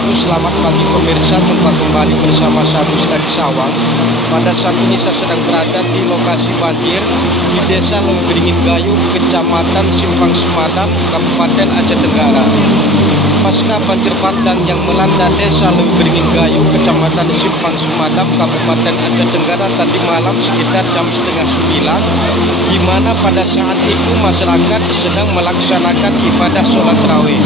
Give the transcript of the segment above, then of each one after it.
wabarakatuh. Selamat pagi pemirsa, jumpa kembali bersama saya Musda di Sawang. Pada saat ini saya sedang berada di lokasi banjir di Desa Lewi Beringin Gayo, Kecamatan Simpang Sumadap, Kabupaten Aceh Tenggara. Pasca banjir bandang yang melanda Desa Lewi Beringin Gayo, Kecamatan Simpang Sumadap, Kabupaten Aceh Tenggara tadi malam sekitar jam setengah 9, di mana pada saat itu masyarakat sedang melaksanakan ibadah sholat tarawih.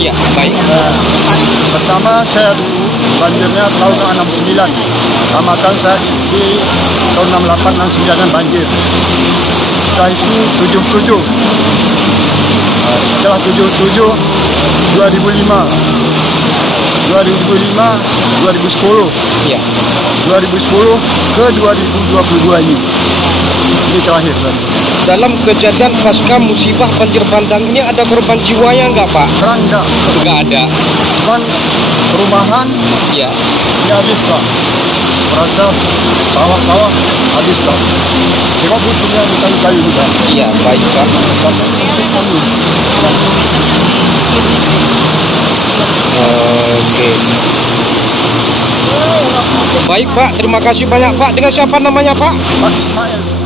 Iya, baik. Pertama saya dulu banjirnya tahun 69. Tamatan saya SD tahun 68 69 banjir. Setelah itu 77. Setelah 77 2005 2010. Iya. 2010 ke 2022 ini. Ini terakhir kan. Dalam kejadian pasca musibah banjir bandang ini ada korban jiwanya enggak, Pak? Serang enggak Ada. cuman perumahan Iya. ini habis Pak. Merasa sawah-sawah habis Pak. Tengok butuhnya berkali-kali juga. Iya, baik, Pak. Sampai kami. Oke. Baik, Pak. Terima kasih banyak, Pak. Dengan siapa namanya, Pak? Pak Ismail.